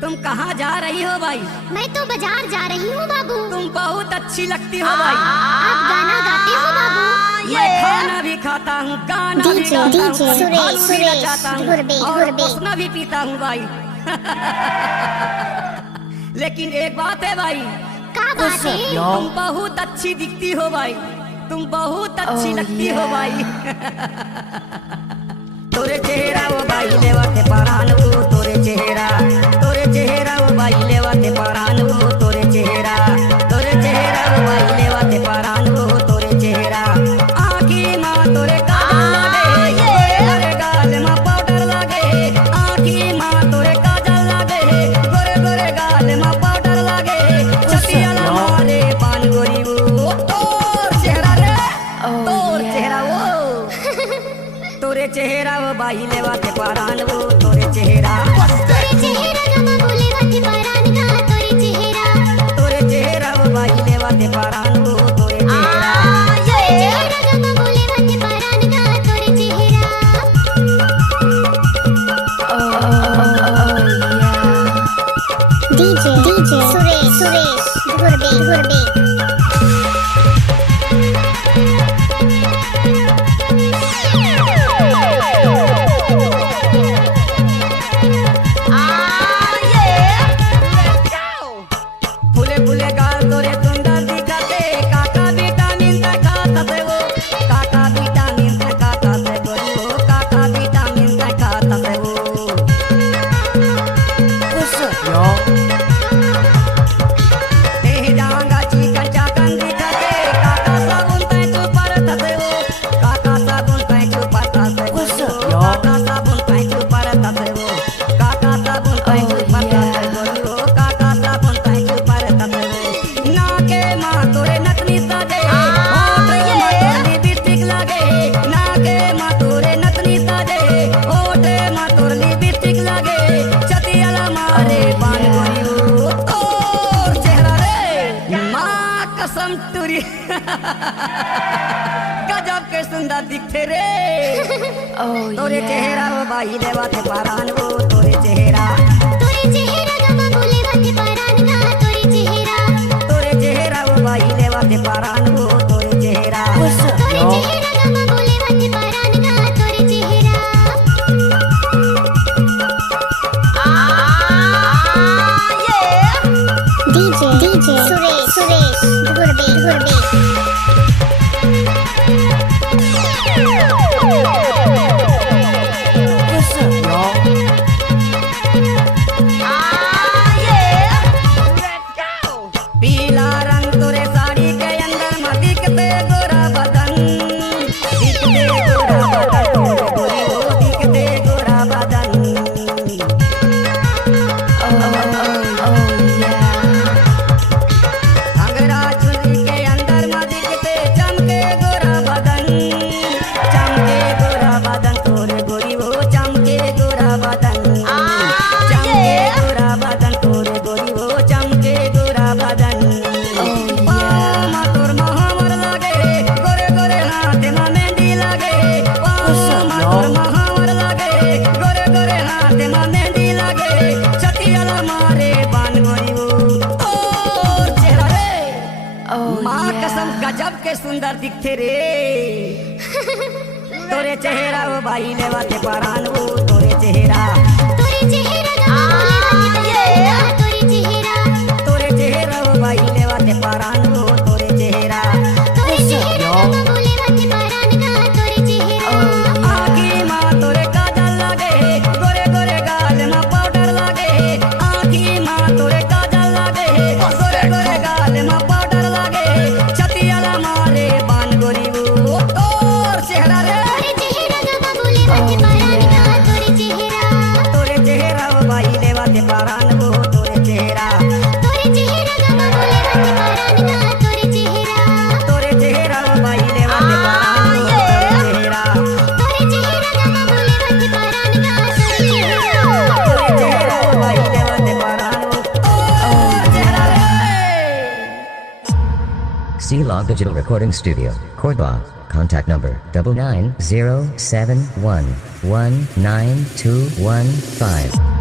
तुम कहाँ जा रही हो भाई? मैं तो बाजार जा रही हूँ बाबू। तुम बहुत अच्छी लगती हो भाई। आप गाना गाते हो बाबू? मैं खाना भी खाता हूँ, गाना भी गाता हूँ, सुरेश भी नचाता हूँ और गुरबे उसना भी पीता हूँ भाई। लेकिन एक बात है भाई, क्या बात है? तुम बहुत अच्छी दिखती हो भाई, तुम बहुत अच्छी लगती हो भाई। तोरे चेहरा वो भाई लेवाते परान वो, तोरे चेहरा वो भाई लेवाते परान वो, तोरे चेहरा वो भाई लेवाते परान वो, तोरे चेहरा। आँखी माँ तोरे काजल लागे, गोरे गाल माँ पाउडर लागे। आँखी माँ तोरे काजल लागे, गोरे गोरे गाल माँ पाउडर लागे। छतियाला मारे पान गोरी वो, तोर चेहरा रे, तोर चेहरा वो। तोरे चेहरा वो बाई लेवाते परान वो, तोरे चेहरा नमा बोले वाते परान गा, तोरे चेहरा वो बाई लेवाते परान वो, तोरे चेहरा। नमा बोले वाते परान गा, तोरे चेहरा। डीजे सुरेश गुरबे। फुले गाल तोरे सुंदर दिखते, काका विटामिन से खाता से वो, काका विटामिन से खाता से गोरी वो, काका विटामिन से खाता से वो। देह जांगा चिकन चाकन दिखते, काका साबुन से छुपर थसे वो, काका साबुन से छुपर थसे वो, काका साबुन से छुपर थसे वो, काका साबुन से छुपर थसे गोरी वो, काका साबुन से छुपर थसे वो। नाके माँ तोरे नथनी साजे, होठ माँ तोरे लिपस्टिक लागे। नाके माँ तोरे नथनी साजे, होठ माँ तोरे लिपस्टिक लागे। छतियाला मारे पान गोरी वो, तोर चेहरा रे माँ कसम तुरी। गजब के सुंदर दिखते रे। तोरे चेहरा वो बाई लेवाते परान वो, तोरे चेहरा नमा बोले वाते परान गा, तोरे चेहरा वो बाई लेवाते परान वो, तोरे चेहरा। नमा बोले वाते परान गा, तोरे चेहरा। डीजे सुरेश गुरबे। पीला रंग तोरे साड़ी के अंदर में दिखते गोरा बदन, दिखते गोरा बदन, तोरे गोरी वो दिखते गोरा बदन। अंगरा चुनरी के अंदर में दिखते चमके गोरा बदन, चमके गोरा बदन, तोरे गोरी वो चमके गोरा बदन, चमके गोरा बदन, तोरे गोरी वो चमके गोरा बदन। पामा तोर महावर लागे, गोरे गोरे हाथ में मेहंदी लागे। पामा तोर महावर लागे, गोरे गोरे हाथ में मेहंदी लागे। छतियाला मारे पान गोरी वो, तोर चेहरा रे माँ कसम गजब के सुंदर दिखते रे। तोरे चेहरा वो बाई लेवाते परान वो, तोरे चेहरा वो बाई लेवाते परान वो, तोरे चेहरा। आँखी माँ तोरे काजल लागे, गोरे गोरे गाल माँ पाउडर लागे। आँखी माँ तोरे काजल लागे, गोरे गोरे गाल माँ पाउडर लागे। छतियाला मारे पान गोरी वो, तोर चेहरा रे, तोरे चेहरा वो बाई लेवाते परान वो, तोरे चेहरा। तोरे चेहरा वो बाई लेवाते परान वो, तोरे चेहरा। तोरे चेहरा वो बाई लेवाते परान वो, तोर चेहरा रे। C-Log Digital Recording Studio, Cordoba. Contact number 99071192115.